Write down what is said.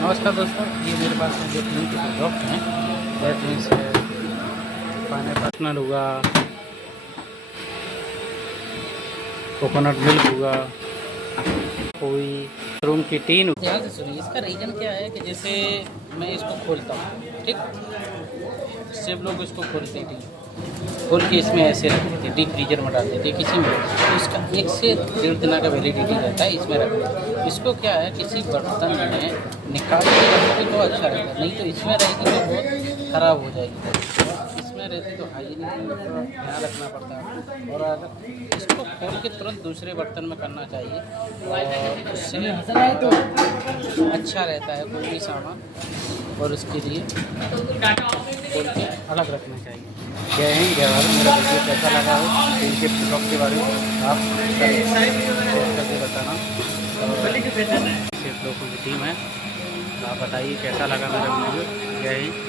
नमस्कार दोस्तों, ये मेरे पास में जो ड्रिंक के प्रोडक्ट हैं, दैट मीन्स पाइनएप्पल हुआ, कोकोनट मिल्क हुआ, कोई रूम की टीन। ध्यान से सुनिए, इसका रीज़न क्या है कि जैसे मैं इसको खोलता हूँ, ठीक, सब लोग इसको खोलते थे, खोल के इसमें ऐसे रखते थे, डीप फ्रीजर में डालते थे किसी में, तो इसका 1 से 1.5 दिन का वैलिडिटी रहता है, इसमें रखते। इसको क्या है, किसी बर्तन में निकाल के रखोगे तो अच्छा रहता है, नहीं तो इसमें रहेगी तो बहुत ख़राब हो जाएगी। इसमें रहती तो हाइजीनिक का ध्यान रखना पड़ता है, और अगर इसको खोल के तुरंत दूसरे बर्तन में करना चाहिए, और उससे अच्छा रहता है कोई भी सामान, और उसके लिए खोल के अलग रखना चाहिए। जय हिंद, जय भारत। मेरा वीडियो कैसा लगा हो, इनके प्रोडक्ट के बारे में आप शेयर करके बताना। सिर्फ लोगों की टीम है, आप बताइए कैसा लगा मेरा वीडियो। जय हिंद।